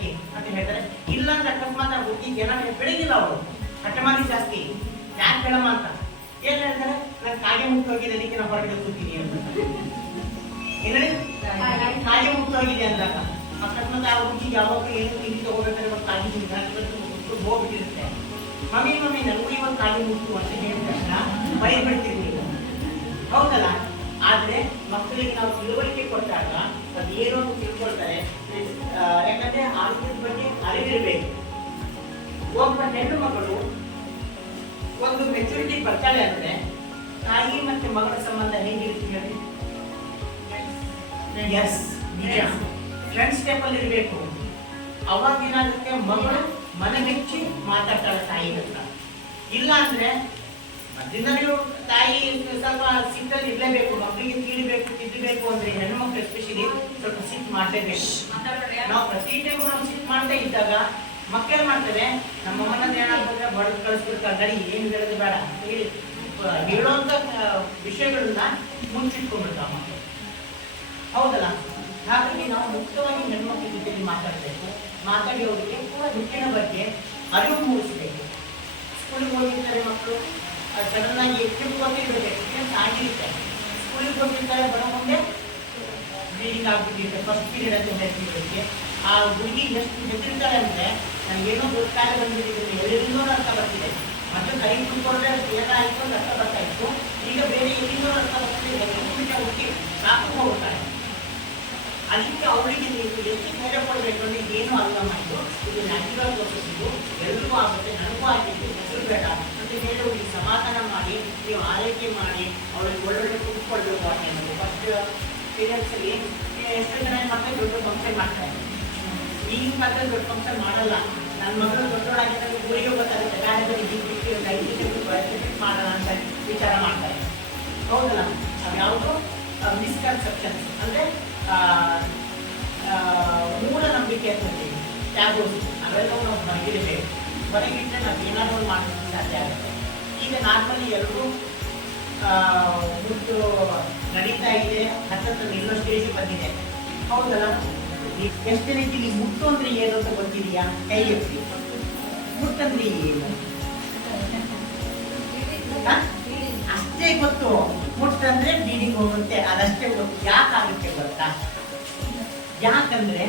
ಆಯ್ಕೆ ಅಂತ ಹೇಳ್ತಾರೆ. ಇಲ್ಲ ಅಂದ್ರೆ ಅಕಸ್ಮಾತ್ ಆ ಹುಡುಗಿಗೆ ಏನಾದ್ರು ಬೆಳಗಿಲ್ಲ ಅವಳು ಹಠಮಾರಿ ಜಾಸ್ತಿ, ಯಾಕೆ ಹೇಳಮ್ಮ ಅಂತ ಏನ್ ಹೇಳ್ತಾರೆ, ನಾನು ಕಾಗೆ ಮುಕ್ತ ಹೋಗಿದೆ ಅದಕ್ಕೆ ನಾನು ಹೊರಗಡೆ ಕೂತೀನಿ ಅಂತ. ಏನೇಳಿ ಕಾಗೆ ಮುಕ್ತ ಹೋಗಿದೆ ಅಂದಾಗ ಅಕಸ್ಮಾತ್ ಆ ಹುಡುಗಿಗೆ ಯಾವಾಗ ಏನು ತಿಂಡಿ ತಗೋಬೇಕಾದ್ರೆ ಒಂದು ಕಾಗೆ ಹೋಗ್ಬಿಟ್ಟಿರುತ್ತೆ. ಮಮ್ಮಿ ಮಮ್ಮಿ ನನಗೂ ಇವತ್ತು ಕಾಗೆ ಮುಕ್ತು ಅಂತ ಹೇಳಿದ ತಕ್ಷಣ ಭಯಪಡ್ತೀವಿ ನೀವು, ಹೌದಲ್ಲ? ಆದ್ರೆ ಮಕ್ಕಳಿಗೆ ನಾವು ತಿಳುವಳಿಕೆ ಕೊಟ್ಟಾಗ ಅದೇನೋ ತಿಳ್ಕೊಳ್ತಾರೆ. ಯಾಕಂದ್ರೆ ಆರೋಗ್ಯದ ಬಗ್ಗೆ ಅರಿವಿರ್ಬೇಕು. ಒಬ್ಬ ಹೆಣ್ಣು ಮಗಳು ಒಂದು ಮೆಚುರಿಟಿ ಬರ್ತಾಳೆ ಅಂದ್ರೆ ತಾಯಿ ಮತ್ತೆ ಮಗಳ ಸಂಬಂಧ ಹೇಗಿರುತ್ತೆ ಹೇಳಿ? ಎಸ್, ನಿಜ. ಫ್ರೆಂಡ್ ಸ್ಟೆಪ್ ಅಲ್ಲಿ ಇರಬೇಕು. ಅವಾಗ ಏನಾಗುತ್ತೆ, ಮಗಳು ಮನ ಮೆಚ್ಚಿ ಮಾತಾಡ್ತಾಳೆ ತಾಯಿ ಹತ್ರ. ಇಲ್ಲ ಅಂದ್ರೆ ಮೊದಲಿಂದಲೂ ತಾಯಿ ಸ್ವಲ್ಪ ಸಿಟ್ಟಲ್ಲಿ ಇರಲೇಬೇಕು. ಮಕ್ಕಳಿಗೆ ತಿಳಿಬೇಕು ತಿದ್ದಬೇಕು ಅಂದ್ರೆ ಹೆಣ್ಮಕ್ಳು ಎಸ್ಪೆಷಲಿ ಸ್ವಲ್ಪ ಸಿಟ್ ಮಾಡಲೇಬೇಕು. ನಾವು ಪ್ರತಿ ಟೈಮ್ ನಾವು ಸಿಟ್ ಮಾಡ್ತಾ ಇದ್ದಾಗ ಮಕ್ಕಳು ಮಾಡ್ತೇವೆ, ನಮ್ಮಮ್ಮನ ಏನಾಗ್ತದೆ ಬಡದು ಕಳಿಸ್ಬಿಡ್ತಾರೆ, ನಡಿ ಏನು ಹೇಳೋದು ಬೇಡ ಅಂತ ಹೇಳಿ ಹೇಳುವಂತ ವಿಷಯಗಳನ್ನ ಮುಂಚಿಟ್ಕೊಂಡ್ಬಿಡ್ತಾವ ಮಕ್ಕಳು, ಹೌದಲ್ಲ? ಹಾಗಾಗಿ ನಾವು ಮುಕ್ತವಾಗಿ ಹೆಣ್ಮಕ್ಳ ಜೊತೆಗೆ ಮಾತಾಡಬೇಕು. ಮಾತಾಡಿ ಅವರಿಗೆ ದುಃಖಿನ ಬಗ್ಗೆ ಅರಿವು ಮೂಡಿಸಬೇಕು. ಸ್ಕೂಲಿಗೆ ಹೋಗಿರ್ತಾರೆ ಮಕ್ಕಳು, ಸಡನ್ ಆಗಿ ಇಡಬೇಕು, ಆಗಿರುತ್ತೆ. ಸ್ಕೂಲಿಗೆ ಹೋಗಿರ್ತಾರೆ, ಬರೋ ಮುಂದೆ ಬ್ಲೀಡಿಂಗ್ ಆಗ್ಬಿಟ್ಟಿರುತ್ತೆ. ಫಸ್ಟ್ ಪೀರಿಯಡ್ ಅಂತ ಹೇಳ್ತಿದ್ದಕ್ಕೆ ಆ ಹುಡುಗಿ ಎಷ್ಟು ಹೆದರಿರ್ತಾರೆ ಅಂದ್ರೆ ನನಗೇನೋ ದೊಡ್ಡ ಕಾಲ ಬಂದ್ಬಿಟ್ಟಿದೆ, ಎಲ್ಲರಿಂದೂ ರಕ್ತ ಬರ್ತಿದೆ. ಮತ್ತೆ ಕೈ ತುಂಬಿಕೊಂಡ್ರೆ ಏನಾಯಿತು ರಕ್ತ ಬರ್ತಾ ಇತ್ತು, ಈಗ ಬೇರೆ ಎಲ್ಲಿಂದೋ ರಕ್ತ ಬರ್ತಿದೆ, ಹುಡುಗಿ ಸಾಕು ಹೋಗ್ತಾರೆ. ಅದಕ್ಕೆ ಅವರಿಗೆ ನೀವು ಎಷ್ಟು ಧೈರ್ಯ ಕೊಡಬೇಕು ಅಂದ್ರೆ ಏನು ಅಲ್ಲ ಮಾಡಿದ್ದು, ಇದು ನ್ಯಾಚುರಲ್ ಪ್ರೋಸೆಸ್, ಇದು ಎಲ್ರಿಗೂ ಆಗುತ್ತೆ, ನನಗೂ ಆಗಿದ್ದು, ಹೆಸರು ಬೇಡ ಅಂತ ಹೇಳಿ ಅವ್ರಿಗೆ ಸಮಾಧಾನ ಮಾಡಿ ನೀವು ಆರೈಕೆ ಮಾಡಿ ಅವ್ರಿಗೆ ಒಳ್ಳೊಳ್ಳೆ ಕೂತ್ಕೊಳ್ಬೇಕು. ಅನ್ನೋದು ಫಸ್ಟ್ ಪೀರಿಯಡ್ಸ್ ಅಲ್ಲಿ ಎಷ್ಟು ಜನ ಮಕ್ಕಳು ದೊಡ್ಡ ಫಂಕ್ಷನ್ ಮಾಡ್ತಾರೆ. ಈಗಿನ ಕಾಲದಲ್ಲಿ ದೊಡ್ಡ ಫಂಕ್ಷನ್ ಮಾಡಲ್ಲ. ನನ್ನ ಮಗಳು ದೊಡ್ಡವಳಾಗಿ ಊರಿಗೆ ಗೊತ್ತಾಗುತ್ತೆ, ಮಾಡೋಣ ಅಂತ ವಿಚಾರ ಮಾಡ್ತಾರೆ, ಹೌದಲ್ಲ? ಅದು ಯಾವುದು ಮಿಸ್ಕನ್ಸೆಪ್ಷನ್ಸ್ ಅಂದ್ರೆ ಮೂಢನಂಬಿಕೆ ಅಂತ ಹೇಳ್ತೀವಿ, ಟ್ಯಾಬೂಸ್, ಅವೆಲ್ಲವೂ ನಾವು ಹೊರಗಿರಬೇಕು. ಹೊರಗಿಟ್ಟರೆ ನಾವು ಏನಾದರೂ ಮಾಡೋದಕ್ಕೆ ಸಾಧ್ಯ ಆಗುತ್ತೆ. ಈಗ ನಾರ್ಮಲಿ ಎಲ್ಲರೂ ಮುಟ್ಟು ನಡೀತಾ ಇದೆ, ಹತ್ತತ್ರ ನಿಲ್ಲೋ ಸ್ಟೇಜ್ ಬಂದಿದೆ, ಹೌದಲ್ಲ? ಎಷ್ಟು ಜನಕ್ಕೆ ಇಲ್ಲಿ ಮುಟ್ಟು ಅಂದ್ರೆ ಏನು ಅಂತ ಗೊತ್ತಿದೆಯಾ? ಕೈ ಎತ್ತಿ. ಮುಟ್ಟಂದ್ರೆ ಏನು ಅಷ್ಟೇ ಗೊತ್ತು. ಮುಟ್ಟಂದ್ರೆ ಬ್ಲೀಡಿಂಗ್ ಹೋಗುತ್ತೆ, ಅದಷ್ಟೇ ಗೊತ್ತು. ಯಾಕಾಗುತ್ತೆ ಗೊತ್ತಾ? ಯಾಕಂದ್ರೆ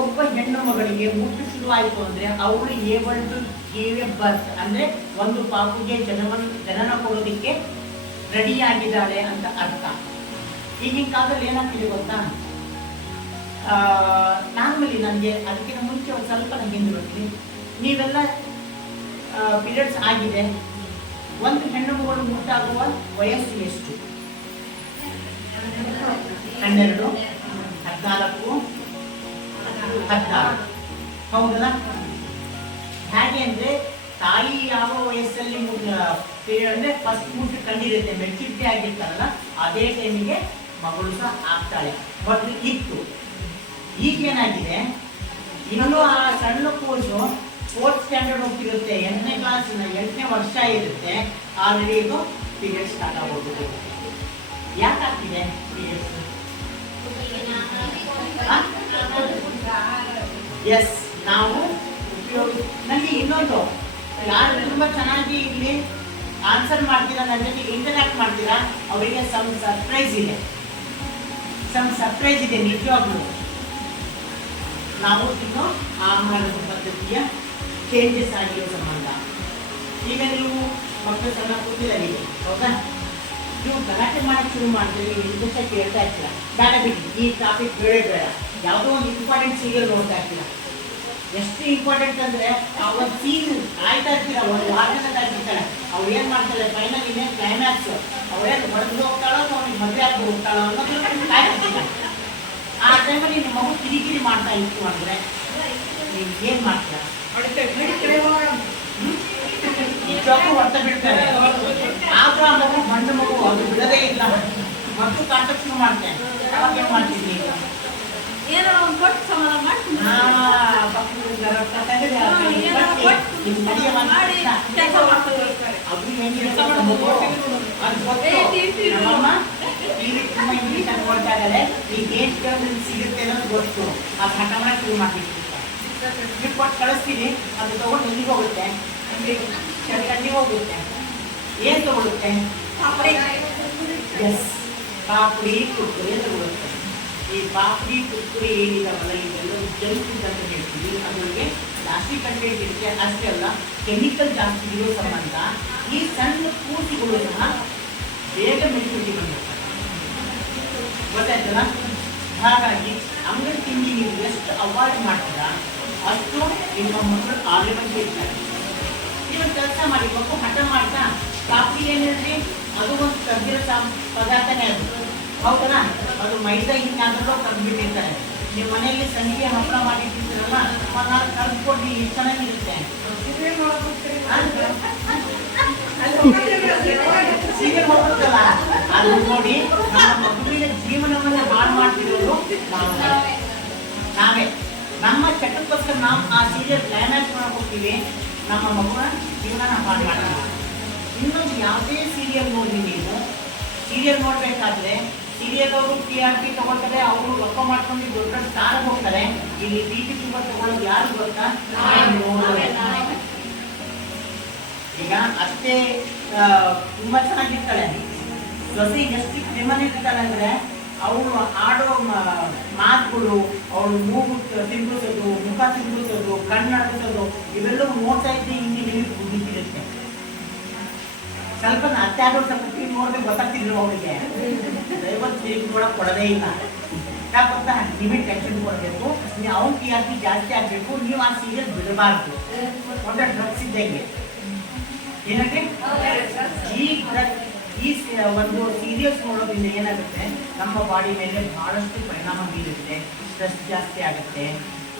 ಒಬ್ಬ ಹೆಣ್ಣು ಮಗಳಿಗೆ ಮುಟ್ಟು ಶುರುವಾಯಿತು ಅಂದ್ರೆ ಅವಳು ಏಬಲ್ ಟು ಗಿವ್ ಎ ಬರ್ತ್, ಅಂದ್ರೆ ಒಂದು ಪಾಪುಗೆ ಜನನ ಕೊಡೋದಿಕ್ಕೆ ರೆಡಿ ಆಗಿದ್ದಾಳೆ ಅಂತ ಅರ್ಥ. ಈಗಿನ ಕಾಲದಲ್ಲಿ ಏನಾಗ್ತಿದೆ ಗೊತ್ತಾ? ನಾರ್ಮಲಿ ನನಗೆ ಅದಕ್ಕಿಂತ ಮುಂಚೆ ಒಂದು ಸ್ವಲ್ಪ ನಾನು ಹಿಂದೆ ಬರ್ತೀನಿ. ನೀವೆಲ್ಲ ಪೀರಿಯಡ್ಸ್ ಆಗಿದೆ, ಒಂದು ಹೆಣ್ಣು ಮಗಳು ಮುಟ್ಟಾಗುವ ವಯಸ್ಸು ಎಷ್ಟು? 12, 14, 16, ಹೌದಲ್ಲ? ಹೇಗೆ ಅಂದ್ರೆ ತಾಯಿ ಯಾವ ವಯಸ್ಸಲ್ಲಿ ಪೀರಿಯಡ್ ಅಂದ್ರೆ ಫಸ್ಟ್ ಮುಟ್ಟು ಕಂಡಿರುತ್ತೆ, ಮೆಚುರಿಟಿ ಆಗಿರ್ತಾರಲ್ಲ ಅದೇ ಟೈಮಿಗೆ ಮಗಳು ಸಹ ಆಗ್ತಾಳೆ. ಮೊದಲು ಇತ್ತು, ಈಗೇನಾಗಿದೆ, ಇನ್ನೂ ಆ ಸಣ್ಣ ಕೂಸು 4th ಸ್ಟ್ಯಾಂಡರ್ಡ್ ಹೋಗ್ತಿರುತ್ತೆ, 8ನೇ ಕ್ಲಾಸಿನ 8ನೇ ವರ್ಷ ಇರುತ್ತೆ, ಆಲ್ರೆಡಿ ಇದು ಪೀರಿಯಡ್ ಸ್ಟಾರ್ಟ್ ಆಗೋಗ್ತದೆ. ಯಾಕಾಗ್ತಿದೆ ಪೀರಿಯಡ್ಸ್? ಎಸ್, ನಾವು ನನಗೆ ಇನ್ನೊಂದು, ಯಾರು ತುಂಬ ಚೆನ್ನಾಗಿ ಇಲ್ಲಿ ಆನ್ಸರ್ ಮಾಡ್ತೀರಾ, ನನ್ನ ಜೊತೆ ಇಂಟರಾಕ್ಟ್ ಮಾಡ್ತೀರಾ, ಅವರಿಗೆ ಸಮ್ ಸರ್ಪ್ರೈಸ್ ಇದೆ ನಿಜವಾಗ್ಲೂ. ನಾವು ತಿನ್ನೋ ಆಹಾರದ ಪದ್ಧತಿಯ ಚೇಂಜಸ್ ಆಗಿರೋ ಸಂಬಂಧ. ಈಗ ನೀವು ಮಕ್ಕಳು ಸಣ್ಣ ಕೂತಿದ್ದಾರೆ, ಹೌದಾ? ನೀವು ಗಲಾಟೆ ಮಾಡಕ್ಕೆ ಶುರು ಮಾಡಿದ್ರೆ ಇಂಟ್ರೆಸ್ಟ್ ಕೇಳ್ತಾ ಇರ್ತೀರ, ಬೇಡ ಬಿಡಿ ಈ ಟಾಪಿಕ್ ಬೇಡ, ಯಾವುದೋ ಒಂದು ಇಂಪಾರ್ಟೆಂಟ್ ಸೀರಿಯಲ್ ನೋಡ್ತಾ ಇರ್ತೀರ. ಎಷ್ಟು ಇಂಪಾರ್ಟೆಂಟ್ ಅಂದ್ರೆ ಒಂದು ಸೀನ್ ಕಾಯ್ತಾ ಇರ್ತೀರ, ಒಂದು ವಾರದಿಂದ ಕಾಯ್ತಿರ್ತಾರೆ. ಅವ್ರು ಏನು ಮಾಡ್ತಾರೆ, ಫೈನಲ್ ಇನ್ನೇನು ಕ್ಲೈಮ್ಯಾಕ್ಸ್, ಅವ್ರೇನು ಹೊಡೆದು ಹೋಗ್ತಾಳೋ ಅವ್ನಿಗೆ ಮದುವೆ ಆಗಿ ಹೋಗ್ತಾಳೋ ಅನ್ನೋದು ಕಾಯ್ತಿರ್ತೀರ. ಆ ಟೈಮಲ್ಲಿ ನಿಮ್ಮ ಮಗು ಕಿರಿಕಿರಿ ಮಾಡ್ತಾ ಇತ್ತು ಅಂದ್ರೆ ನೀವು ಏನು ಮಾಡ್ತೀರ? ನಿಜಕ್ಕೂ ಹೊರತ ಬಿಡ್ತಾರೆ. ಆದ್ರೂ ಆ ಮಗು ಗಂಡು ಮಗು ಅದು ಬಿಡದೇ ಇಲ್ಲ, ಮತ್ತು ಕಾಟಕ್ ಶುರು ಮಾಡ್ತೇನೆ. ಅವಾಗ ಏನು ಮಾಡ್ತಿದ್ವಿ? ಸಿಗುತ್ತೆ ಅನ್ನೋದು ಗೊತ್ತು, ಆ ಹಠ ಮಾಡಕ್ಕೆ ಶುರು ಮಾಡ್ತಿರ್ತಾರೆ. ನೀವು ಕೊಟ್ಟು ಕಳಿಸ್ತೀರಿ, ಅದು ತಗೊಂಡು ಎಲ್ಲಿಗೆ ಹೋಗುತ್ತೆ? ಚಂಡಿಗೆ ಹೋಗುತ್ತೆ. ಏನು ತಗೊಳುತ್ತೆ? ಎಸ್, ಪಾಪಡಿ ಕುರ್ಕುರಿ ತಗೊಳುತ್ತೆ. ಈ ಪಾಪಡಿ ಕುರ್ಕುರಿ ಏನಿದಾವಲ್ಲ ಇವೆಲ್ಲ ಜಂಕ್ ಫುಡ್ ಅಂತ ಹೇಳ್ತೀವಿ. ಅದರೊಳಗೆ ಜಾಸ್ತಿ ಕಂಟೆಂಟ್ ಇರುತ್ತೆ. ಅಷ್ಟೇ ಅಲ್ಲ, ಕೆಮಿಕಲ್ ಜಾಸ್ತಿ ಇರೋ ಸಂಬಂಧ ಈ ಸಣ್ಣ ಕೂಸಿಗಳು ಸಹ ಬೇಗ ಮೆಚುರಿಟಿ ಬಂದಿರ್ತಾರೆ. ಗೊತ್ತಾಯ್ತಲ್ಲ? ಹಾಗಾಗಿ ಅಂಗಡಿ ತಿಂಡಿ ನೀವು ಎಷ್ಟು ಅವಾಯ್ಡ್ ಮಾಡ್ತೀರಾ ಅಷ್ಟು ನಿಮ್ಮ ಮಕ್ಕಳು ಆರೋಗ್ಯವಾಗಿ ಇರ್ತಾರೆ. ನೀವೊಂದು ಕೆಲಸ ಮಾಡಿ, ಮಕ್ಕಳು ಹಠ ಮಾಡ್ತಾ ಕಾಫಿ ಏನಿದ್ರಿ ಅದು ಒಂದು ಕಬ್ಬಿನ ಪದಾರ್ಥನೇ ಅದು, ಹೌದಲ್ಲ? ಅದು ಮೈದಾ ಹಿಂಗಾದ್ರೂ ಕರ್ಬಿಟ್ಟಿರ್ತಾರೆ. ನಿಮ್ಮ ಮನೆಯಲ್ಲಿ ಸಂಡಿಗೆ ಹಪ್ಪಳ ಮಾಡಿಟ್ಟಿರ್ತೀರಲ್ಲ, ನಾನು ಕರ್ದ್ಕೊಡಿ, ಚೆನ್ನಾಗಿರುತ್ತೆ. ಸೀರಿಯಲ್ ಹೋಗುತ್ತಲ್ಲ, ಅದು ನೋಡಿ ನಮ್ಮ ಮಗುವಿನ ಜೀವನವನ್ನು ಹಾಳು ಮಾಡ್ತಿರೋದು ನಾವೇ. ನಮ್ಮ ಚಟಕ್ಕೋಸ್ಕರ ನಾವು ಆ ಸೀರಿಯಲ್ ಕ್ಲೈಮ್ಯಾಕ್ಸ್ ಮಾಡಕ್ ಹೋಗ್ತೀವಿ, ನಮ್ಮ ಮಗುವಿನ ಜೀವನ ಹಾಳು ಮಾಡ್ತೀವಿ. ಇನ್ನೊಂದು ಯಾವುದೇ ಸೀರಿಯಲ್ ನೋಡಿ, ನೀವು ಸೀರಿಯಲ್ ನೋಡ್ಬೇಕಾದ್ರೆ ಸೀರಿಯಲ್ ಅವರು TRP ತಗೊಳ್ತಾರೆ, ಅವರು ರೊಕ್ಕ ಮಾಡ್ಕೊಂಡು ದೊಡ್ಡ ಸ್ಟಾರ್ ಹೋಗ್ತಾರೆ. ಇಲ್ಲಿ BP ಶುಗರ್ ತಗೊಳ್ಳೋದು ಯಾರು ಗೊತ್ತಾ? ಈಗ ಅಷ್ಟೇ ತುಂಬಾ ಚೆನ್ನಾಗಿರ್ತಾಳೆ ಸೊಸೆ, ಎಷ್ಟು ಪ್ರೇಮನೆ ಇರ್ತಾಳೆ ಅಂದ್ರೆ ಅವಳು ಆಡೋ ಮಾತುಗಳು, ಅವಳು ಮೂಗು ತಿರುಗಿಸೋದು, ಮುಖ ತಿರುಗಿಸೋದು, ಕಣ್ಣು ಅಡಿಸೋದು, ಇವೆಲ್ಲವೂ ನೋಡ್ತಾ ಇದ್ದೆ ಹಿಂಗೆ ನಿಮಗೆ ಮುಗಿತಿರುತ್ತೆ. ಸ್ವಲ್ಪ ಅತ್ತೆ ಆಡೋ ಸ್ವಲ್ಪ ತಿರುಗಿ ನೋಡ್ಬೇಕು ಗೊತ್ತಾಗ್ತಿದ್ರು ಅವಳಿಗೆ. ದಯವಿಟ್ಟು ತಿರುಗಿ ನೋಡಕ್ ಕೊಡೋದೇ ಇಲ್ಲ. ಯಾಕಂತ ನೀವೇ ಟೆನ್ಷನ್ ಕೊಡಬೇಕು, ನೀವು ಅವ್ನ TRP ಜಾಸ್ತಿ ಆಗಬೇಕು. ನೀವು ಆ ಸೀರಿಯಲ್ ಬಿಡಬಾರ್ದು. ಒಂದೇ ಡ್ರಗ್ಸ್ ಇದ್ದಂಗೆ ಏನಂದ್ರೆ ಈ ಒಂದು ಸೀರಿಯಸ್ ನೋಡೋದ್ರಿಂದ ಏನಾಗುತ್ತೆ, ನಮ್ಮ ಬಾಡಿ ಮೇಲೆ ಬಹಳಷ್ಟು ಪರಿಣಾಮ ಬೀರುತ್ತೆ. ಸ್ಟ್ರೆಸ್ ಜಾಸ್ತಿ ಆಗುತ್ತೆ.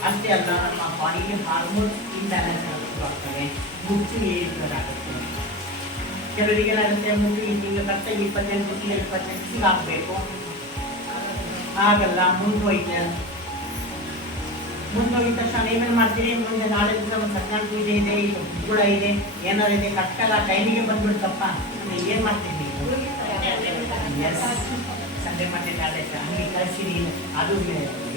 ಅಷ್ಟೇ ಅಲ್ಲ, ನಮ್ಮ ಬಾಡಿಗೆ ಹಾರ್ಮೋನ್ಸ್ ಇಂಬ್ಯಾಲೆನ್ಸ್ ಆಗ್ತವೆ, ಮುಚ್ಚು ಏರಿಕೆ. ಕೆಲವರಿಗೆ ಏನಾಗುತ್ತೆ, ಮುಟ್ಟು ಈ ತಿಂಗಳು ಕರೆಕ್ಟಾಗಿ 28 ಆಗಬೇಕು, ಆಗಲ್ಲ, ಮುಂದೋಯ್ತು. ಮುಂದೋಗಿದ ತಕ್ಷಣ ನೀವೇನು ಮಾಡ್ತೀರಿ, ಮುಂದೆ ನಾಳೆ ದಿವಸ ಒಂದು ಸತ್ಯನಾರಾಯಣ ಪೂಜೆ ಇದೆ, ಇದು ಗುಳ ಇದೆ, ಏನಾರು ಇದೆ, ಕರೆಕ್ಟಾಗಿ ಆ ಟೈಮಿಗೆ ಬಂದ್ಬಿಡ್ತಪ್ಪ, ಏನು ಮಾಡ್ತೀವಿ? ಎಸ್, ಸಂಡೆ ಮಂಡೆ ಟ್ಯಾಬ್ಲೆಟ್ ಹಂಗೆ ಕಳಿಸ್ತೀನಿ. ಅದು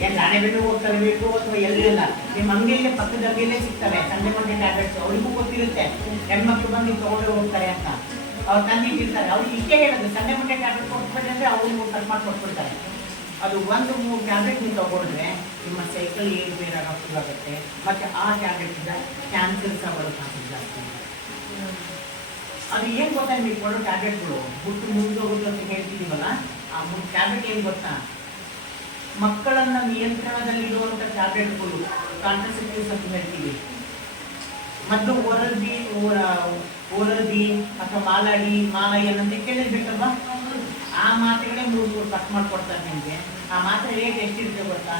ಏನು ನಾಳೆ ಬೆಳೆ ಹೋಗಿ ತರಬೇಕು ಅಥವಾ ಎಲ್ಲಿಲ್ಲ, ನಿಮ್ಮ ಅಂಗಡಿಯಲ್ಲೇ ಪಕ್ಕದ ಅಂಗಡಿಯಲ್ಲೇ ಸಿಗ್ತವೆ ಸಂಡೆ ಮಂಡೆ ಟ್ಯಾಬ್ಲೆಟ್ಸ್. ಅವರಿಗೂ ಗೊತ್ತಿರುತ್ತೆ ಹೆಣ್ಮಕ್ಳು ಬಂದು ತೊಗೊಂಡು ಹೋಗ್ತಾರೆ ಅಂತ. ಅವ್ರು ತಂದಿಟ್ಟಿರ್ತಾರೆ. ಅವ್ರಿಗೆ ಇಷ್ಟೇ ಹೇಳೋದು, ಸಂಡೆ ಮಂಡೆ ಟ್ಯಾಬ್ಲೆಟ್ ಕೊಟ್ಬಿಟ್ಟು ಅಂದರೆ ಅವ್ರಿಗೆ ಕಟ್ ಮಾಡಿ ಕೊಟ್ಬಿಡ್ತಾರೆ. ಅದು 1-3 ಟ್ಯಾಬ್ಲೆಟ್ ನೀವು ತಗೊಂಡ್ರೆ ನಿಮ್ಮ ಸೈಕಲ್ ಏರುಪೇರಾಗ ಶುರುವಾಗುತ್ತೆ. ಮತ್ತು ಆ ಟ್ಯಾಬ್ಲೆಟಿಂದ ಕ್ಯಾನ್ಸರ್ ಸಹ ಬರೋ ಚಾನ್ಸಸ್ ಜಾಸ್ತಿ. ಅದು ಏನು ಗೊತ್ತಾ, ನೀವು ಕೊಡೋ ಟ್ಯಾಬ್ಲೆಟ್ಗಳು ಹುಟ್ಟು ಮುಂದೋಗುತ್ತೆ ಅಂತ ಹೇಳ್ತಿದ್ದೀವಲ್ಲ, ಆ ಟ್ಯಾಬ್ಲೆಟ್ ಏನು ಗೊತ್ತಾ, ಮಕ್ಕಳನ್ನು ನಿಯಂತ್ರಣದಲ್ಲಿರುವಂಥ ಟ್ಯಾಬ್ಲೆಟ್ಗಳು, ಕಾಂಟ್ರಸೆಪ್ಟಿವ್ಸ್ ಅಂತ ಹೇಳ್ತೀವಿ. ಮತ್ತು ಓರಲ್ ಬಿ ಅಥವಾ ಮಾಲಾಯನ್ ಅಂತ ಕೇಳಿರ್ಬೇಕಲ್ವಾ? ಆ ಮಾತ್ರೆಗಳೇ 3 ಕಟ್ ಮಾಡಿಕೊಡ್ತಾರೆ ನಿಮಗೆ. ಆ ಮಾತ್ರೆ ರೇಟ್ ಎಷ್ಟಿರುತ್ತೆ ಗೊತ್ತಾ?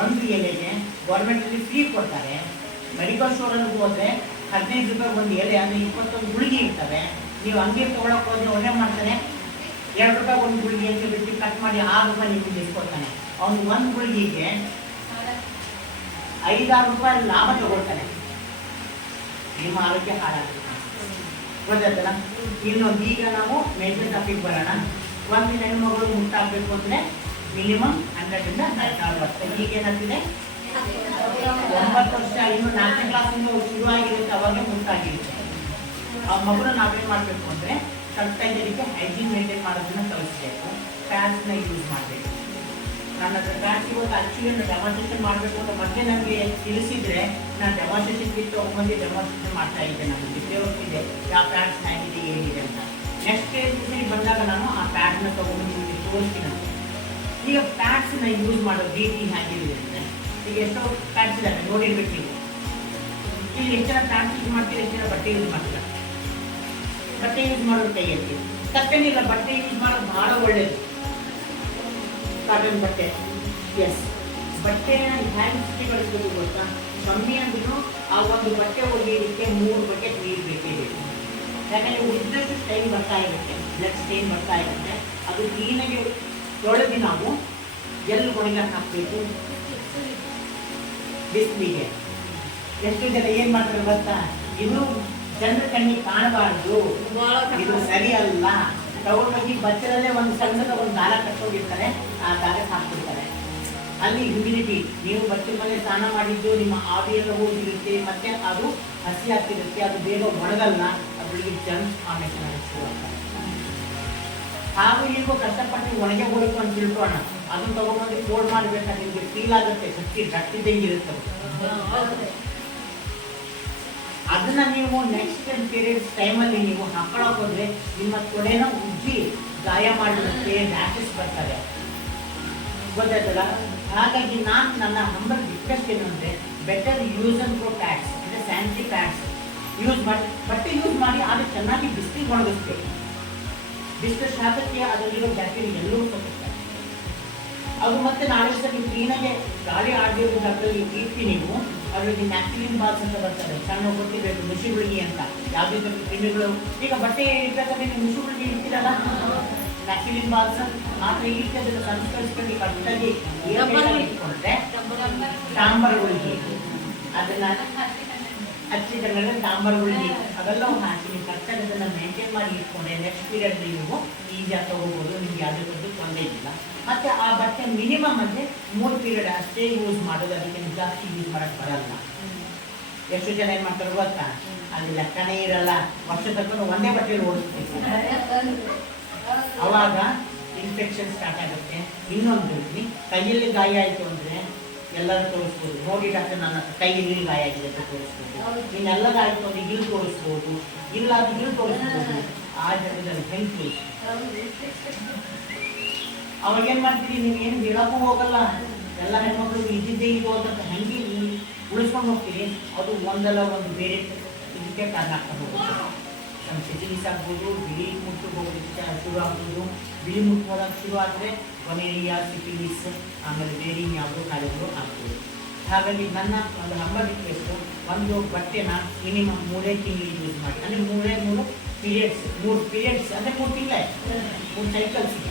ಒಂದು ಎಲೆಗೆ ಗೌರ್ಮೆಂಟಲ್ಲಿ ಫ್ರೀ ಕೊಡ್ತಾರೆ. ಮೆಡಿಕಲ್ ಸ್ಟೋರಲ್ಲಿ ಹೋದರೆ 15 ರೂಪಾಯಿ ಒಂದು ಎಲೆ, ಅಂದರೆ 21 ಗುಳಿಗೆ ಇರ್ತವೆ. ನೀವು ಹಂಗೆ ತೊಗೊಳಕ್ಕೆ ಹೋದರೆ ಒಳ್ಳೆ ಮಾಡ್ತಾನೆ, 2 ರೂಪಾಯಿ ಒಂದು ಗುಳಿಗೆ ಅಂತ ಬಿಟ್ಟು ಕಟ್ ಮಾಡಿ 6 ರೂಪಾಯಿ ನಿಮಗೆ ಇಸ್ಕೊಡ್ತಾನೆ. ಅವನು ಒಂದು ಗುಳಿಗೆಗೆ 5-6 ರೂಪಾಯಿ ಲಾಭ ತಗೊಳ್ತಾನೆ. ನಿಮ್ಮ ಆರೋಗ್ಯ ಹಾಳಾಗುತ್ತೆ, ಗೊತ್ತಾಯ್ತಲ್ಲ? ಇನ್ನೊಂದು, ಈಗ ನಾವು ಮೇಜರ್ ಟಾಪಿಕ್ ಬರೋಣ. ಒಂದು ಹೆಣ್ಣುಮಗಳು ಮುಟ್ಟಾಗಬೇಕು ಅಂದರೆ ಮಿನಿಮಮ್ 100ರಿಂದ 140 ವರ್ಷ. ಈಗೇನಾಗ್ತಿದೆ, 9 ವರ್ಷ, ಇನ್ನು 4ನೇ ಕ್ಲಾಸಿಂದ ಶುರುವಾಗಿರುತ್ತೆ, ಅವಾಗೇ ಮುಟ್ಟಾಗಿರುತ್ತೆ. ಆ ಮಗುನ ನಾವೇನು ಮಾಡಬೇಕು ಅಂದರೆ ಕರೆಕ್ಟಾಗಿ ಅದಕ್ಕೆ ಹೈಜೀನ್ ಮೇಂಟೈನ್ ಮಾಡೋದನ್ನ ಕಲಿಸ್ಬೇಕು. ಪ್ಯಾಡ್ಸ್ನ ಯೂಸ್ ಮಾಡಬೇಕು. ನನ್ನ ಹತ್ರ ಪ್ಯಾಡ್ಸ್ ಇವತ್ತು ಆ್ಯಕ್ಚುಲಿ ಡೆಮಾನ್ಸ್ಟ್ರೇಷನ್ ಮಾಡಬೇಕು ಅಂತ ಮತ್ತೆ ನನಗೆ ತಿಳಿಸಿದರೆ ನಾನು ಡೆಮಾನ್ಸ್ಟ್ರೇಷನ್ ಕಿಟ್ ತೊಗೊಂಡ್ಬಂದು ಡೆಮಾನ್ಸ್ಟ್ರೇಷನ್ ಮಾಡ್ತಾ ಇದ್ದೆ. ನನಗೆ ಗೊತ್ತಿದೆ ಯಾವ ಪ್ಯಾಡ್ಸ್ ಹೇಗಿದೆ ಏನಿದೆ ಅಂತ. ನೆಕ್ಸ್ಟ್ ದಿವಸ ಬಂದಾಗ ನಾನು ಆ ಪ್ಯಾಡ್ನ ತೊಗೊಂಡು ನಿಮಗೆ ತೋರಿಸ್ತೀನಿ. ಈಗ ಪ್ಯಾಡ್ಸ್ನ ಯೂಸ್ ಮಾಡೋ ರೀತಿ ಹೇಗಿದೆ ಅಂದರೆ, ಈಗ ಎಷ್ಟೋ ಪ್ಯಾಡ್ಸ್ ಇದ್ದಾವೆ ನೋಡಿರ್ಬೇಕು ನೀವು. ಇಲ್ಲಿ ಎಷ್ಟು ಜನ ಪ್ಯಾಡ್ಸ್ ಯೂಸ್ ಮಾಡ್ತೀವಿ, ಎಷ್ಟು ಜನ ಬಟ್ಟೆ ಯೂಸ್ ಮಾಡ್ತೀರಾ? ಬಟ್ಟೆ ಯೂಸ್ ಮಾಡೋದು ಕೈ ಎತ್ತಿ, ತಪ್ಪೇನಿಲ್ಲ. ಬಟ್ಟೆ ಯೂಸ್ ಮಾಡೋದು ಭಾಳ ಒಳ್ಳೆಯದು. ಕಾಟನ್ ಬಟ್ಟೆ, ಎಸ್, ಬಟ್ಟೆನ ಹ್ಯಾಂಡ್ ಸ್ಥಿತಿಗೊಳಿಸೋದು ಗೊತ್ತಾ? ಕಮ್ಮಿ ಅಂದ್ರೂ ಆ ಒಂದು ಬಟ್ಟೆ ಒಗೆಯೋದಕ್ಕೆ 3 ಬಕೆಟ್ ನೀರು ಬೇಕೇ ಬೇಕು. ಯಾಕಂದರೆ ಉದ್ದಷ್ಟು ಸ್ಟೈನ್ ಬರ್ತಾ ಇರುತ್ತೆ, ಬ್ಲಡ್ ಸ್ಟೈನ್ ಬರ್ತಾ ಇರುತ್ತೆ. ಅದು ಕ್ಲೀನಾಗಿ ತೊಳೆದು ನಾವು ಎಲ್ಲಿ ಒಣಗಕ್ಕೆ ಹಾಕಬೇಕು, ಬಿಸಿಲಿಗೆ. ಎಷ್ಟು ಜನ ಏನು ಮಾಡ್ತಾರೆ ಗೊತ್ತಾ, ಇದು ಜನರ ಕಣ್ಣಿಗೆ ಕಾಣಬಾರ್ದು, ಇದು ಸರಿ ಅಲ್ಲ, ತಗೊಂಡೋಗಿ ಬಚ್ಚಲಲ್ಲೇ ಒಂದು ಸಣ್ಣದ ಒಂದು ದಾರ ಕಟ್ಟೋಗಿರ್ತಾರೆ, ಆ ದಾರಕ್ಕೆ ಹಾಕ್ಬಿಡ್ತಾರೆ. ಅಲ್ಲಿ ಹ್ಯುಮಿಡಿಟಿ, ನೀವು ಬಟ್ಟೆ ಮೇಲೆ ಸ್ನಾನ ಮಾಡಿದ್ದು ನಿಮ್ಮ ಆವಿ ಎಲ್ಲ ಹೋಗಿರುತ್ತೆ, ಮತ್ತೆ ಅದು ಹಸಿ ಆಗ್ತಿರುತ್ತೆ, ಅದು ಬೇಗ ಒಣಗಲ್ಲ, ಅದರಲ್ಲಿ ಜರ್ಮ್ಸ್ ಫಾರ್ಮೇಷನ್ ಶುರು ಆಗ್ತದೆ. ಹಾಗೂ ನೀವು ಕಷ್ಟಪಟ್ಟು ಒಣಗೆ ಹೋಗ್ಬೇಕು ಅಂತ ತಿಳ್ಕೊಳ್ಳೋಣ, ಅದನ್ನ ತಗೊಂಡ್ಬಂದು ಫೋಲ್ಡ್ ಮಾಡಬೇಕಾದ್ರೆ ನಿಮಗೆ ಫೀಲ್ ಆಗುತ್ತೆ, ಗಟ್ಟಿ ಗಟ್ಟಿದ್ದಂಗೆ ಇರುತ್ತೆ. ಅದನ್ನ ನೀವು ನೆಕ್ಸ್ಟ್ ಪೀರಿಯಡ್ಸ್ ಟೈಮಲ್ಲಿ ನೀವು ಹಾಕೊಳ್ಳೋಕೆ ಹೋದ್ರೆ ನಿಮ್ಮ ತೊಡೆನ ಉಜ್ಜಿ ಗಾಯ ಮಾಡಿರುತ್ತೆ, ರ್ಯಾಷಸ್ ಬರ್ತಾರೆ, ಗೊತ್ತಾಯ್ತಲ್ಲ. ಹಾಗಾಗಿ ನಾನು ನನ್ನ ಹಂಬಲ್ ರಿಕ್ವೆಸ್ಟ್ ಏನು ಅಂದರೆ, better use and throw pads, ಅಂದರೆ ಸ್ಯಾನಿಟರಿ ಪ್ಯಾಡ್ಸ್ ಯೂಸ್ ಮಾಡಿ, ಬಟ್ಟೆ ಯೂಸ್ ಮಾಡಿ, ಆದರೆ ಚೆನ್ನಾಗಿ ಬಿಸಿಲಿಗೆ ಒಣಗಿಸ್ಬೇಕು. ಬಿಸಿಲು ಶಾಖಕ್ಕೆ ಅದರಲ್ಲಿರೋ ಬ್ಯಾಕ್ಟೀರಿಯಾ ಎಲ್ಲವೂ ಸತ್ತುತ್ತೆ. ಅದು ಮತ್ತೆ ನಾಳೆ ಸಹ ನೀವು ಕ್ಲೀನಾಗೆ ಗಾಳಿ ಆಡದಿರೋ ಜಾಗದಲ್ಲಿ ಇಟ್ಟು ನೀವು ಅದರಲ್ಲಿ ನ್ಯಾಕ್ಸಿಲಿನ್ ಬಾಲ್ಸ್ ಅಂತ ಬರ್ತದೆ, ಸಣ್ಣ ಗೊತ್ತಿರಬೇಕು, ಮುಸುಗುಳಿಗೆ ಅಂತ, ಯಾವುದೇ ಥರದ ಕ್ರಿಮಿಗಳು. ಈಗ ಬಟ್ಟೆ ಇರ್ತಕ್ಕಂಥ ನೀವು ಮುಸುಗುಳಿಗೆ ಇಡ್ತೀರಲ್ಲ, ನ್ಯಾಕ್ಸಿಲಿನ್ ಬಾಲ್ಸ್ ಮಾತ್ರ ಇಟ್ಟು ಅದನ್ನು ಸಂಸ್ಕರಿಸ್ಕೊಂಡು ಕರೆಕ್ಟಾಗಿ ಇಟ್ಕೊಂಡ್ರೆ ಸಾಂಬಾರು ಗುಳಿಗೆ, ಅದನ್ನ ಹಚ್ಚಿದ್ರೆ ಸಾಂಬಾರು ಗುಳಿಗೆ ಅವೆಲ್ಲವೂ ಹಾಕಿ ನೀವು ಕರೆಕ್ಟಾಗಿ ಅದನ್ನು ಮೇಂಟೈನ್ ಮಾಡಿ ಇಟ್ಕೊಂಡ್ರೆ ನೆಕ್ಸ್ಟ್ ಪೀರಿಯಡ್ ನೀವು ಈಸಿಯಾಗಿ ತಗೋಬೋದು, ನಿಮ್ಗೆ ಯಾವುದೇ ಥರದ್ದು ತೊಂದರೆ ಇಲ್ಲ. ಮತ್ತು ಆ ಬಟ್ಟೆ ಮಿನಿಮಮ್ ಅಂದರೆ 3 ಪೀರಿಯಡ್ ಅಷ್ಟೇ ಯೂಸ್ ಮಾಡೋದು, ಅದಕ್ಕೆ ಜಾಸ್ತಿ ಯೂಸ್ ಮಾಡೋಕ್ಕೆ ಬರಲ್ಲ. ಎಷ್ಟು ಜನ ಏನು ಮಾಡ್ತಾರೆ ಗೊತ್ತಾ, ಅಲ್ಲಿ ಲೆಕ್ಕನೇ ಇರಲ್ಲ, ವರ್ಷ ತಗೊಂಡು ಒಂದೇ ಬಟ್ಟೆಯಲ್ಲಿ ಓಡಿಸ್ಬೇಕು, ಅವಾಗ ಇನ್ಫೆಕ್ಷನ್ ಸ್ಟಾರ್ಟ್ ಆಗುತ್ತೆ. ಇನ್ನೊಂದು ಕೈಯಲ್ಲಿ ಗಾಯ ಆಯಿತು ಅಂದರೆ ಎಲ್ಲರೂ ತೋರಿಸ್ಬೋದು, ನೋಡಿ ಡಾಕ್ಟರ್ ನನ್ನ ಕೈಯಲ್ಲಿ ಗಾಯ ಆಗಿದೆ ಅಂತ ತೋರಿಸ್ಬೋದು. ಇನ್ನೆಲ್ಲ ಆಯಿತು ಅಂದರೆ ಇಲ್ಲಿ ತೋರಿಸ್ಬೋದು, ಇಲ್ಲ ಅದು ಇಲ್ಲಿ ತೋರಿಸ್ಬೋದು. ಆ ಜಾಗದಲ್ಲಿ ಹೆಂಗೆ ಅವಾಗ ಏನು ಮಾಡ್ತೀರಿ, ನೀವೇನು ಹೇಳಕ್ಕೂ ಹೋಗಲ್ಲ, ಎಲ್ಲ ಹೆಣ್ಮಕ್ಳಿಗೆ ಇದ್ದಿದ್ದೇ ಇದು ಅಂತ ಹೆಂಗೆ ಉಳಿಸ್ಕೊಂಡು ಹೋಗ್ತೀರಿ, ಅದು ಒಂದಲ್ಲ ಒಂದು ಬೇರೆ ಇದಕ್ಕೆ ಕಾರಣ ಆಗ್ಕೊಂಡು ಹೋಗುತ್ತೆ. ನಮ್ಮ ಸಿಫಿಲಿಸ್ ಆಗ್ಬೋದು, ಬಿಳಿ ಮುಟ್ಟು ಹೋಗೋದಕ್ಕೆ ಶುರು ಆಗ್ಬೋದು, ಬಿಳಿ ಮುಟ್ಟು ಹೋದಾಗ ಶುರು ಆದರೆ ಕೊನೆಯ ಸಿಫಿಲಿಸ್, ಆಮೇಲೆ ಬೇರೆ ಯಾವುದೋ ಕಾಯಿಲೆಗಳು ಆಗ್ಬೋದು. ಹಾಗಾಗಿ ನನ್ನ ಒಂದು ನಂಬರ್ ರಿಕ್ವೆಸ್ಟು, ಒಂದು ಬಟ್ಟೆನ ಮಿನಿಮಮ್ 3 ತಿಂಗಳಿಗೆ ಯೂಸ್ ಮಾಡಿ, ಅಂದರೆ 3 ಪೀರಿಯಡ್ಸ್, 3 ಪೀರಿಯಡ್ಸ್ ಅಂದರೆ 3 ತಿಂಗಳೇ, 3 ಸೈಕಲ್ಸ್ಗೆ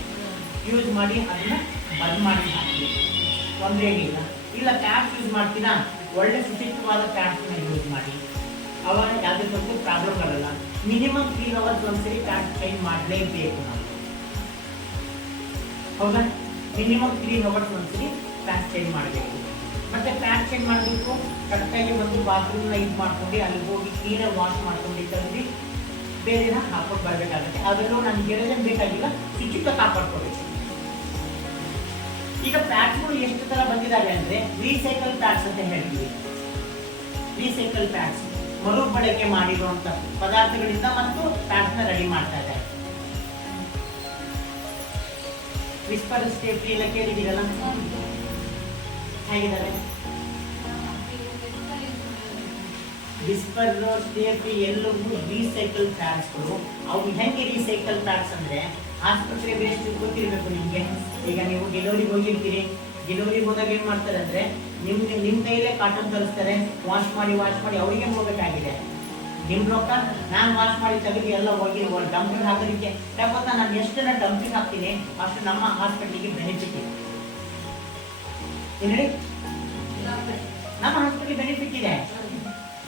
ಯೂಸ್ ಮಾಡಿ ಅದನ್ನು ಬಂದ್ ಮಾಡಿ ಹಾಕಿ, ತೊಂದರೆ ಏನಿಲ್ಲ. ಇಲ್ಲ ಪ್ಯಾಡ್ಸ್ ಯೂಸ್ ಮಾಡ್ತೀರಾ, ಒಳ್ಳೆ ಸುಚಿತವಾದ ಪ್ಯಾಡ್ಸ್ನ ಯೂಸ್ ಮಾಡಿ, ಅವಾಗ ಯಾವುದೇ ಥರದ್ದು ಪ್ರಾಬ್ಲಮ್ ಬರಲ್ಲ. ಮಿನಿಮಮ್ 3 ಅವರ್ಸ್ ಒಂದ್ಸರಿ ಪ್ಯಾಡ್ಸ್ ಚೇಂಜ್ ಮಾಡಲೇಬೇಕು ನಾವು, ಹೌದಾ? ಮಿನಿಮಮ್ 3 ಅವರ್ಸ್ ಒಂದ್ಸರಿ ಪ್ಯಾಡ್ಸ್ ಚೇಂಜ್ ಮಾಡಬೇಕು. ಮತ್ತು ಪ್ಯಾಡ್ ಚೇಂಜ್ ಮಾಡಬೇಕು, ಕರೆಕ್ಟಾಗಿ ಒಂದು ಬಾತ್ರೂಮ್ನ ಇದು ಮಾಡ್ಕೊಂಡು ಅಲ್ಲಿ ಹೋಗಿ ಕ್ಲೀನಾಗಿ ವಾಶ್ ಮಾಡ್ಕೊಂಡು ತಂದು ಬೇರೆನ ಹಾಕೊಂಡು ಬರಬೇಕಾಗುತ್ತೆ. ಅದರಲ್ಲೂ ನನಗೆ ಹೇಳೋದೇನು ಬೇಕಾಗಿಲ್ಲ, ಶುಚಿತ್ವ ಕಾಪಾಡ್ಕೋಬೇಕು. ಈಗ ಪ್ಯಾಡ್ಸ್ಗಳು ಎಷ್ಟು ಥರ ಬಂದಿದ್ದಾವೆ ಅಂದರೆ, ರೀಸೈಕಲ್ ಪ್ಯಾಡ್ಸ್ ಅಂತ ಹೇಳ್ತೀವಿ. ರೀಸೈಕಲ್ ಪ್ಯಾಡ್ಸ್ ಮರುಬಳಕೆ ಮಾಡಿರುವಂಥ ಪದಾರ್ಥಗಳಿಂದ ಮತ್ತು ಪ್ಯಾಡ್ಸ್ನ ರೆಡಿ ಮಾಡ್ತಾ ಇದ್ದಾರೆ. ವಿಸ್ಪರ್ ಸ್ಟೇಫ್ರಿ ಎಲ್ಲ ಕೇಳಿದ್ದೀರಲ್ಲ, ಹೇಗಿದ್ದಾರೆ? ವಿಸ್ಪರ್ ಸ್ಟೇಫ್ರಿ ಎಲ್ಲವೂ ರೀಸೈಕಲ್ ಪ್ಯಾಡ್ಸ್ಗಳು. ಅವು ಹೆಂಗೆ ರೀಸೈಕಲ್ ಪ್ಯಾಡ್ಸ್ ಅಂದರೆ, ಆಸ್ಪತ್ರೆ ವೇಸ್ಟ್ ಗೊತ್ತಿರಬೇಕು ನಿಮಗೆ. ಈಗ ನೀವು ಡೆಲಿವರಿಗೆ ಹೋಗಿರ್ತೀರಿ, ಡೆಲಿವರಿಗೆ ಹೋದಾಗ ಏನು ಮಾಡ್ತಾರೆ ಅಂದರೆ, ನಿಮ್ಮ ಕೈಯಲ್ಲೇ ಕಾಟನ್ ತರಿಸ್ತಾರೆ, ವಾಶ್ ಮಾಡಿ ಅವರಿಗೆ ಹೋಗಬೇಕಾಗಿದೆ. ನಿಮ್ಮ ರೊಕ್ಕ ನಾನು ವಾಶ್ ಮಾಡಿ ತೆಗೆದು ಎಲ್ಲ ಹೋಗಿ ಡಂಪಿಂಗ್ ಹಾಕೋದಕ್ಕೆ ಯಾಕೊತ್ತಾ, ನಾನು ಎಷ್ಟು ಜನ ಡಂಪಿಂಗ್ ಹಾಕ್ತೀನಿ ಅಷ್ಟು ನಮ್ಮ ಹಾಸ್ಪಿಟ್ಲಿಗೆ ಬೆನಿಫಿಟ್ ಇದೆ. ಏನು ಹೇಳಿ, ನಮ್ಮ ಹಾಸ್ಪಿಟ್ಲಿಗೆ ಬೆನಿಫಿಟ್ ಇದೆ.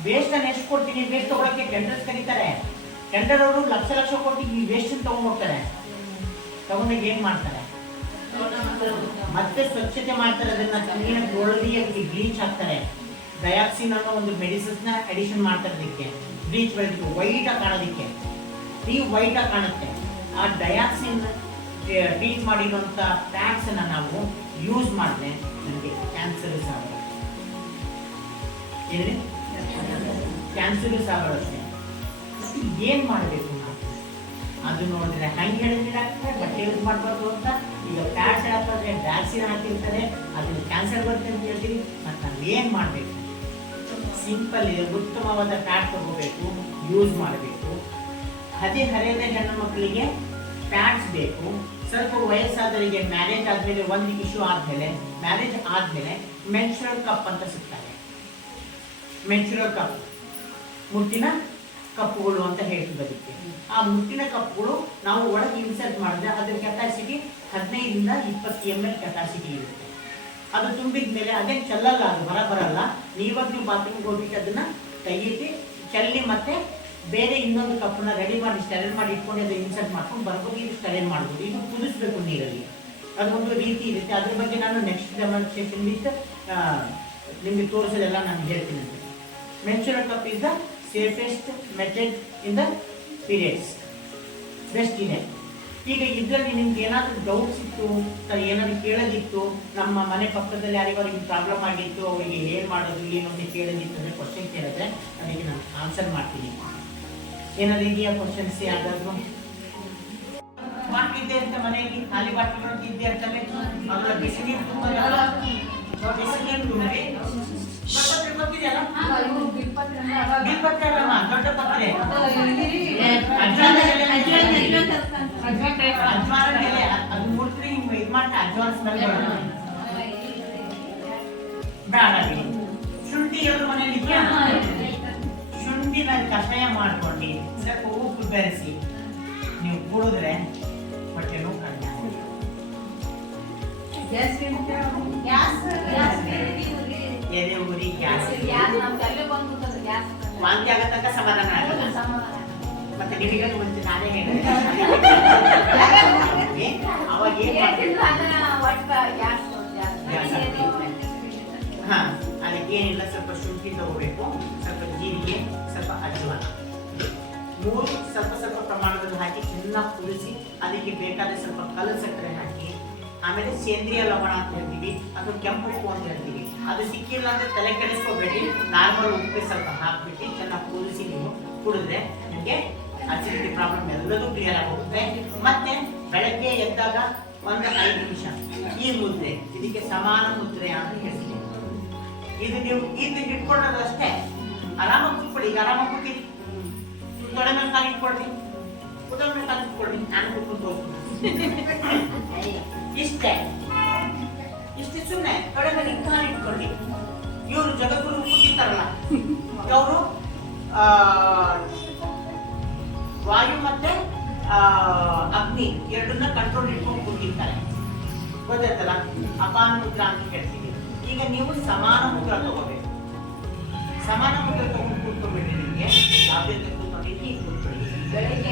ವೇಸ್ಟ್ ನಾನು ಎಷ್ಟು ಕೊಡ್ತೀನಿ, ವೇಸ್ಟ್ ತೊಗೊಳಕ್ಕೆ ಟೆಂಡರ್ಸ್ ಕರೀತಾರೆ. ಟೆಂಡರ್ ಅವರು ಲಕ್ಷ ಕೊಟ್ಟು ಈ ವೇಸ್ಟ್ ತೊಗೊಂಡು ಹೋಗ್ತಾರೆ. ತಗೊಂಡಾಗ ಏನು ಮಾಡ್ತಾರೆ, ಮತ್ತೆ ಸ್ವಚ್ಛತೆ ಮಾಡ್ತಾರೆ, ಅದನ್ನ ನೀರಿನ ತೊಳೆದಿ ಅದಕ್ಕೆ ಬ್ಲೀಚ್ ಹಾಕ್ತಾರೆ. ಡಯಾಕ್ಸಿನ್ ಅನ್ನೋ ಒಂದು ಮೆಡಿಸಿನ್ಸ್ನ ಅಡಿಷನ್ ಮಾಡ್ತಾರೆ, ಅದಕ್ಕೆ ಬ್ಲೀಚ್ ಬೆಳೆದಕ್ಕೆ ವೈಟಾಗಿ ಕಾಣೋದಕ್ಕೆ. ಈ ವೈಟಾಗಿ ಕಾಣುತ್ತೆ. ಆ ಡಯಾಕ್ಸಿನ್ ಟ್ರೀಟ್ ಮಾಡಿರುವಂಥ ಪ್ಯಾಡ್ಸನ್ನು ನಾವು ಯೂಸ್ ಮಾಡಿದ್ರೆ ನಮಗೆ ಕ್ಯಾನ್ಸರ್ ಸಾಗಲ್ಲ. ಏನ್ರಿ, ಕ್ಯಾನ್ಸರ್ ಸಾಗರುತ್ತೆ. ಏನು ಮಾಡಬೇಕು ನಾವು ಅದು ನೋಡಿದ್ರೆ ಹೆಂಗೆ ಹೇಳಿದ್ರೆ ಡಾಕ್ಟ್ರೆ, ಬಟ್ಟೆ ಯೂಸ್ ಮಾಡಬಾರ್ದು ಅಂತ. ಈಗ ಪ್ಯಾಡ್ಸ್ ಹಾಕಿದ್ರೆ ವ್ಯಾಕ್ಸಿನ್ ಹಾಕಿರ್ತಾರೆ, ಅದನ್ನು ಕ್ಯಾನ್ಸರ್ ಬರುತ್ತೆ ಅಂತ ಹೇಳ್ತೀವಿ. ಮತ್ತು ನಾವು ಏನು ಮಾಡಬೇಕು? ಸಿಂಪಲ್ ಇದೆ, ಉತ್ತಮವಾದ ಪ್ಯಾಡ್ ತಗೋಬೇಕು, ಯೂಸ್ ಮಾಡಬೇಕು. ಹದಿಹರೆಯದ ಹೆಣ್ಣು ಮಕ್ಕಳಿಗೆ ಪ್ಯಾಡ್ಸ್ ಬೇಕು. ಸ್ವಲ್ಪ ವಯಸ್ಸಾದವರಿಗೆ ಮ್ಯಾರೇಜ್ ಆದಮೇಲೆ, ಒಂದು ಇಶ್ಯೂ ಆದಮೇಲೆ, ಮ್ಯಾರೇಜ್ ಆದಮೇಲೆ ಮೆನ್ಸ್ಟ್ರುಯಲ್ ಕಪ್ ಅಂತ ಸಿಗ್ತಾರೆ. ಮೆನ್ಸ್ಟ್ರುಯಲ್ ಕಪ್, ಮುಟ್ಟಿನ ಕಪ್ಪುಗಳು ಅಂತ ಹೇಳ್ತೀವಿ ಅದಕ್ಕೆ. ಆ ಮುಟ್ಟಿನ ಕಪ್ಪುಗಳು ನಾವು ಒಳಗೆ ಇನ್ಸರ್ಟ್ ಮಾಡಿದ್ರೆ ಅದರ ಕೆಪಾಸಿಟಿ 15 ರಿಂದ 20 ml ಕೆಪಾಸಿಟಿ ಇರುತ್ತೆ. ಅದು ತುಂಬಿದ ಮೇಲೆ ಅದೇನು ಚೆಲ್ಲಲ್ಲ, ಅದು ಬರಲ್ಲ. ನೀವಾಗ ನೀವು ಬಾತ್ರೂಮ್ಗೆ ಹೋಗ್ಬಿಟ್ಟು ಅದನ್ನ ತೆಗೀತಿ ಚೆಲ್ಲಿ ಮತ್ತೆ ಬೇರೆ ಇನ್ನೊಂದು ಕಪ್ಪನ್ನ ರೆಡಿ ಮಾಡಿ ಸ್ಟೈಲ್ ಮಾಡಿ ಇಟ್ಕೊಂಡು ಅದು ಇನ್ಸರ್ಟ್ ಮಾಡ್ಕೊಂಡು ಬರ್ಬೋದು. ಇದು ಸ್ಟೈಲ್ ಮಾಡ್ಬೋದು. ಇದು ಕುದಿಸ್ಬೇಕು ನೀರಲ್ಲಿ, ಅದೊಂದು ರೀತಿ ಇರುತ್ತೆ. ಅದ್ರ ಬಗ್ಗೆ ನಾನು ನೆಕ್ಸ್ಟ್ ಡೆಮಾನ್ಸ್ಟ್ರೇಷನ್ ವಿತ್ ನಿಮಗೆ ತೋರಿಸೋದೆಲ್ಲ ನಾನು ಹೇಳ್ತೀನಿ. Menstrual cup is the safest method in the periods, best ಇದೆ. ಈಗ ಇದರಲ್ಲಿ ನಿಮ್ಗೆ ಏನಾದರೂ ಡೌಟ್ಸ್ ಇತ್ತು, ಏನಾದ್ರು ಕೇಳೋದಿತ್ತು, ನಮ್ಮ ಮನೆ ಪಕ್ಕದಲ್ಲಿ ಯಾರಿಗಾರು ಹಿಂಗೆ ಪ್ರಾಬ್ಲಮ್ ಆಗಿತ್ತು, ಅವರಿಗೆ ಏನು ಮಾಡೋದು ಏನು ಅಂತ ಕೇಳೋದಿತ್ತು ಅಂದರೆ ಕ್ವಶನ್ ಕೇಳಿದ್ರೆ ಅದಕ್ಕೆ ನಾನು ಆನ್ಸರ್ ಮಾಡ್ತೀನಿ. ಏನಾದ್ರು ಇದೆಯಾ ಕ್ವಶನ್ಸ್ ಯಾವ್ದಾದ್ರು? ಬಾಟ್ಲಿ ಇದೆ ಅಂತ ಮನೆಯಲ್ಲಿ ಖಾಲಿ ಬಾಟ್ಲಿಗಳು ಇದ್ದೇ ಇರ್ತವೆ. ಅದರ ಬಿಸಿನೀರು ತುಂಬ ಬಿಸಿನೀರು ತುಂಬಿ ಗೊತ್ತಿದೆಯಲ್ಲ, ಬಿಲ್ಪತ್ರೆ ಅಲ್ಲಮ್ಮ, ದೊಡ್ಡ ಪತ್ರೆ, ಅಜ್ವಾನ ಎಲೆ, ಅದು ಮುಟ್ರಿ ಇದು ಮಾಡ್ತಾ ಅಜ್ವಾನ ಸ್ಮೆಲ್ ಬರೋದು ಬೇಡ. ಶುಂಠಿ ಎಲ್ಲರ ಮನೇಲಿ ಇದೆಯಾ? ಶುಂಠಿನ ಕಷಾಯ ಮಾಡ್ಕೊಂಡು ಸ್ವಲ್ಪ ಉಪ್ಪು ಬೆರೆಸಿ ನೀವು ಕುಡಿದ್ರೆ ಹೊಟ್ಟೆ ನೋವು ಕಡಿಮೆ ಆಗುತ್ತೆ. ಎದೆ ಉರಿ, ಗ್ಯಾಸ್ ವಾಂತಿ ಆಗತಕ್ಕ ಸಮಾಧಾನ ಆಗಲ್ಲ. ಮತ್ತೆ ನಿಮಗೆ ಮುಂಚೆ ನಾನೇ ಹೇಳಿದೆ ಅವಾಗ ಅದಕ್ಕೇನಿಲ್ಲ, ಸ್ವಲ್ಪ ಶುಂಠಿ ತಗೋಬೇಕು, ಸ್ವಲ್ಪ ಜೀರಿಗೆ, ಸ್ವಲ್ಪ ಅಜ್ವಾನ, ಮೂರು ಸ್ವಲ್ಪ ಸ್ವಲ್ಪ ಪ್ರಮಾಣದಲ್ಲಿ ಹಾಕಿ ಚೆನ್ನಾಗಿ ಕುದಿಸಿ ಅದಕ್ಕೆ ಬೇಕಾದ ಸ್ವಲ್ಪ ಕಲ್ಲು ಸಕ್ಕರೆ ಹಾಕಿ, ಆಮೇಲೆ ಸೇಂದ್ರಿಯ ಲವಣ ಅಂತ ಹೇಳ್ತೀವಿ, ಅಥವಾ ಕೆಂಪು ಉಪ್ಪು ಅಂತ ಹೇಳ್ತೀವಿ. ಅದು ಸಿಕ್ಕಿಲ್ಲ ಅಂದ್ರೆ ತಲೆ ಕೆಡಿಸ್ಕೋಬೇಡಿ, ನಾರ್ಮಲ್ ಉಪ್ಪು ಸ್ವಲ್ಪ ಹಾಕ್ಬಿಟ್ಟು ಚೆನ್ನಾಗಿ ಕುದಿಸಿ ನೀವು ಕುಡಿದ್ರೆ ನಿಮಗೆ ಅಸಿಡಿಟಿ ಪ್ರಾಬ್ಲಮ್ ಎಲ್ಲದೂ ಕ್ಲಿಯರ್ ಆಗೋಗುತ್ತೆ. ಮತ್ತೆ ಬೆಳಗ್ಗೆ ಎದ್ದಾಗ ಒಂದು 5 ನಿಮಿಷ ಈ ಮುದ್ರೆ, ಇದಕ್ಕೆ ಸಮಾನ ಮುದ್ರೆ ಅಂತ ಹೇಳ್ತೀವಿ. ಇದು ನೀವು ಇದನ್ನ ಇಟ್ಕೊಳ್ಳೋದಷ್ಟೇ, ಆರಾಮಾಗಿ ಕೂತ್ಕೊಳ್ಳಿ. ಈಗ ಆರಾಮಾಗಿ ಕೂತೀನಿ, ತೊಡೆ ಮೇಲೆ ಕಾಲು ಇಟ್ಕೊಳ್ರಿ, ಕುಟುಂಬ ಮೇಲೆ ಕಾಲು ಇಟ್ಕೊಳ್ರಿ, ನಾನು ಕೂತ್ಕೊಂಡು ಹೋಗ್ತೀನಿ. ಇಷ್ಟೇ ಸುಮ್ಮನೆ ತೊಡೆ ಮೇಲೆ ಕಾಲು ಇಟ್ಕೊಳ್ಳಿ. ಇವರು ಜಗದ್ಗುರು ಕೂತಿರ್ತಾರಲ್ಲ, ಅವರು ವಾಯು ಮತ್ತೆ ಅಗ್ನಿ ಎರಡನ್ನ ಕಂಟ್ರೋಲ್ ಇಟ್ಕೊಂಡು ಕೂತಿರ್ತಾರೆ, ಗೊತ್ತಾಯ್ತಲ್ಲ, ಅಪಾನ ಮುದ್ರ ಅಂತ ಹೇಳ್ತೀವಿ. ಈಗ ನೀವು ಸಮಾನ ಮುದ್ರ ತಗೋಬೇಕು. ಸಮಾನ ಮುದ್ರ ತಗೊಂಡು ಕೂತ್ಕೊಂಡ್ಬಿಟ್ರೆ ನಿಮಗೆ ಯಾವುದೇ ಕೂತ್ಕೊಂಡು ಕೂತ್ಕೊಳ್ಳಿ. ಬೆಳಗ್ಗೆ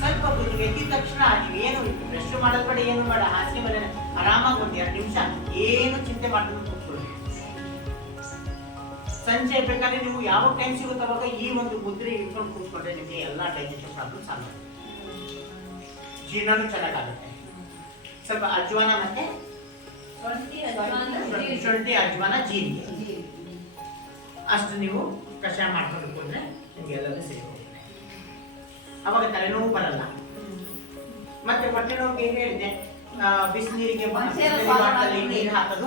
ಸ್ವಲ್ಪ ಕೂತು ಎದ್ದಿದ ತಕ್ಷಣ ನೀವು ಏನು ಬ್ರಷ್ ಮಾಡೋದ್ ಬೇಡ, ಏನು ಬೇಡ, ಹಾಸಿಗೆ ಮೇಲೆ ಆರಾಮಾಗಿ ಒಂದು 2 ನಿಮಿಷ ಏನು ಚಿಂತೆ ಮಾಡ್ಕೊಂಡು ಕೂತ್ಕೊಳ್ಳಿ. ಸಂಜೆ ಬೇಕಾದ್ರೆ ನೀವು ಯಾವ ಟೈಮ್ ಸಿಗುತ್ತೆ ಅವಾಗ ಈ ಒಂದು ಮುದ್ರೆ ಇಟ್ಕೊಂಡು ಕೂತ್ಕೊಂಡ್ರೆ ನಿಮಗೆ ಎಲ್ಲ ಡೈಜೆಷನ್ ಪ್ರಾಬ್ಲಮ್ ಸಾಲ್ವ್ ಆಗುತ್ತೆ, ಜೀರ್ಣನೂ ಚೆನ್ನಾಗಾಗುತ್ತೆ. ಸ್ವಲ್ಪ ಅಜ್ವಾನ ಮತ್ತೆ ಶುಂಠಿ, ಅಜ್ವಾನ, ಜೀರಿಗೆ ಅಷ್ಟು ನೀವು ಕಷಾಯ ಮಾಡ್ಕೊಂಡು ಕೂತ್ರೆ ನಿಮ್ಗೆ ಎಲ್ಲರೂ ಸರಿ ಹೋಗುತ್ತೆ. ಅವಾಗ ತಲೆನೋವು ಬರಲ್ಲ. ಮತ್ತೆ ಹೊಟ್ಟೆ ನೋವಿಗೆ ಹೇಳಿದೆ, ಬಿಸಿನೀರಿಗೆ ನೀರು ಹಾಕೋದು.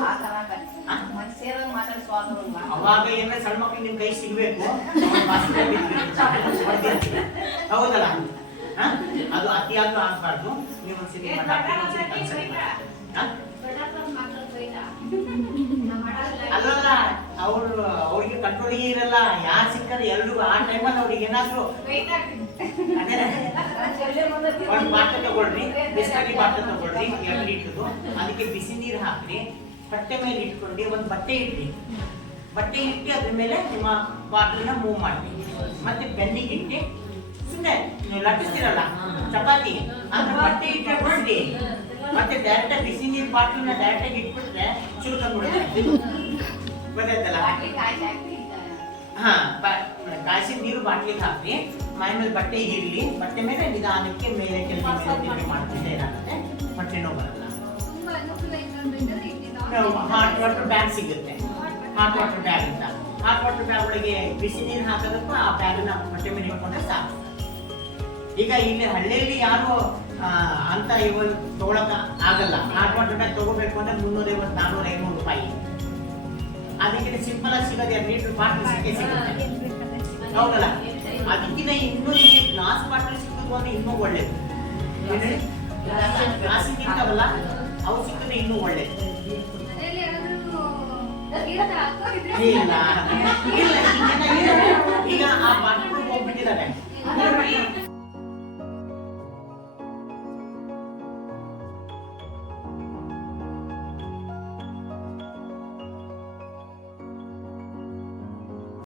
ಅವಾಗ ಏನಾದ್ರೆ ಸಣ್ಣ ಮಕ್ಕಳು ನಿಮ್ ಕೈ ಸಿಗ್ಬೇಕು, ಹೌದಲ್ಲ, ಅದು ಅತಿಯಾದ್ರೂ ಆಗ್ಬಾರ್ದು. ನೀವು ಒಂದ್ಸರಿ ಅಲ್ಲಲ್ಲ, ಅವ್ರಿಗೆ ಕಂಟ್ರೋಲಿಗೆ ಇರಲ್ಲ, ಯಾರು ಸಿಕ್ಕರೆ ಎಲ್ರಿಗೂ ಆ ಟೈಮಲ್ಲಿ ಅವ್ರಿಗೆ ಏನಾದ್ರು ಒಂದು ಬಾಟಲ್ ತಗೊಳ್ರಿ, ಬಿಸ್ಕಟಿ ಬಾಟಲ್ ತಗೊಳ್ರಿ 2 ಲೀಟರ್ದು, ಅದಕ್ಕೆ ಬಿಸಿ ನೀರು ಹಾಕ್ರಿ, ಬಟ್ಟೆ ಮೇಲೆ ಇಟ್ಕೊಂಡು ಒಂದು ಬಟ್ಟೆ ಇಟ್ಟಿ ಅದ್ರ ಮೇಲೆ ನಿಮ್ಮ ಬಾಟಲ್ನ ಮೂವ್ ಮಾಡಿ, ಮತ್ತೆ ಬೆನ್ನಿಗೆ ಇಟ್ಟು ಸುಮ್ಮನೆ ನೀವು ಲಟ್ಟಿಸ್ತಿರಲ್ಲ ಚಪಾತಿ, ಅದ್ರ ಬಟ್ಟೆ ಇಟ್ಟರೆ ಬಿಡ್ರಿ, ಮತ್ತೆ ಡೈರೆಕ್ಟ್ ಬಿಸಿ ನೀರು ಬಾಟಲ್ನ ಡೈರೆಕ್ಟ್ ಇಟ್ಬಿಟ್ರೆ ಚುರುಕಂದ್ಬಿಡುತ್ತೆ, ಗೊತ್ತಾಯ್ತಲ್ಲ. ಹಾ, ಕಾಯಿಸಿದ ನೀರು ಬಾಟ್ಲಿಗೆ ಹಾಕಿ, ಮೈ ಮೇಲೆ ಬಟ್ಟೆ ಇರಲಿ, ಬಟ್ಟೆ ಮೇಲೆ ನಿಧಾನಕ್ಕೆ ಮೇಲೆ ಕೆಲಸ ಮಾಡ್ತಿದ್ದೆ, ಏನಾಗುತ್ತೆ ಹೊಟ್ಟೆ ನೋವು ಬರಲ್ಲ. ಹಾಟ್ ವಾಟರ್ ಬ್ಯಾಗ್ ಸಿಗುತ್ತೆ, ಹಾಟ್ ವಾಟರ್ ಬ್ಯಾಗ್ ಅಂತ. ಹಾಟ್ ವಾಟರ್ ಬ್ಯಾಗ್ ಒಳಗೆ ಬಿಸಿ ನೀರು ಹಾಕೋದಕ್ಕೂ ಆ ಬ್ಯಾಗ್ನ ಹೊಟ್ಟೆ ಮೇಲೆ ಇಟ್ಕೊಂಡ್ರೆ ಸಾಕು. ಈಗ ಇಲ್ಲಿ ಹಳ್ಳಿಯಲ್ಲಿ ಯಾರು ಅಂತ ಇವಾಗ ತಗೊಳಕ ಆಗಲ್ಲ. ಹಾಟ್ ವಾಟರ್ ಬ್ಯಾಗ್ ತಗೋಬೇಕು ಅಂದ್ರೆ 350, 400, 500 ರೂಪಾಯಿ. ಅದಕ್ಕಿಂತ ಸಿಂಪಲ್ ಆಗಿ ಸಿಗೋದು 2 ಲೀಟರ್ ಬಾಟಲ್ ಸಿಗುತ್ತೆ, ಹೌದಲ್ಲ. ಅದಕ್ಕಿಂತ ಇನ್ನೂ ನಿಮಗೆ ಗ್ಲಾಸ್ ಬಾಟಲ್ ಸಿಕ್ಕಿದ್ವು ಅಂದ್ರೆ ಇನ್ನೂ ಒಳ್ಳೇದು. ಗ್ಲಾಸ್ ಸಿಗ್ತಾವಲ್ಲ ಅವು ಸಿಕ್ಕಿದ್ರೆ ಇನ್ನೂ ಒಳ್ಳೇದು. ಇಲ್ಲ ಈಗ ಆ ಬಾಟಲ್